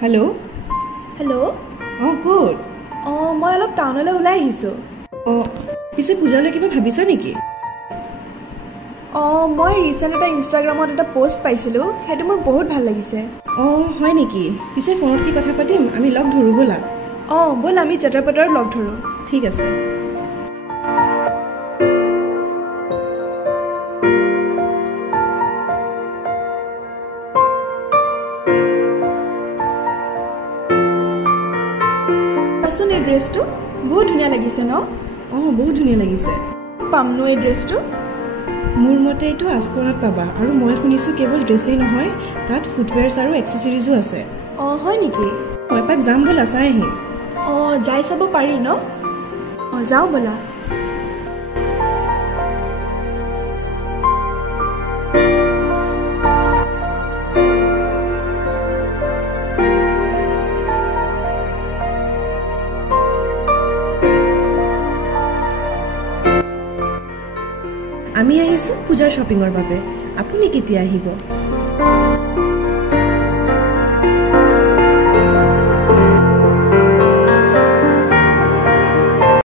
hello hello good मैं अलप टाउनলৈ ওলাই আহিছো পিছে পূজালৈ কিবা ভাবিছা নেকি মই ৰিসেন্ট এটা ইনষ্টাগ্ৰামত এটা পোষ্ট পাইছিলো সেইটো মোৰ বহুত ভাল লাগিছে হয় নেকি পিছে ফোনত কি কথা পাতিম আমি লগ ধৰো বলা বল আমি জটাপটৰ লগ ধৰো ঠিক আছে আসুন এই ড্ৰেছটো বহুত ধুনীয়া লাগিছে ন বহুত ধুনীয়া লাগিছে পামনো এই ড্ৰেছটো মোৰ মতে এইটো আস্কনত পাবা আৰু মই শুনিছো কেৱল ড্ৰেছেই নহয় তাত ফুটৱেয়াৰ্ছ আৰু এক্সেসৰিজো আছে হয় নেকি মই এপাক যাম বলা চাই আহিম যাই চাব পাৰি ন যাও বলা আমি আহিছো পূজাৰ শ্বপিঙৰ বাবে আপুনি কেতিয়া আহিব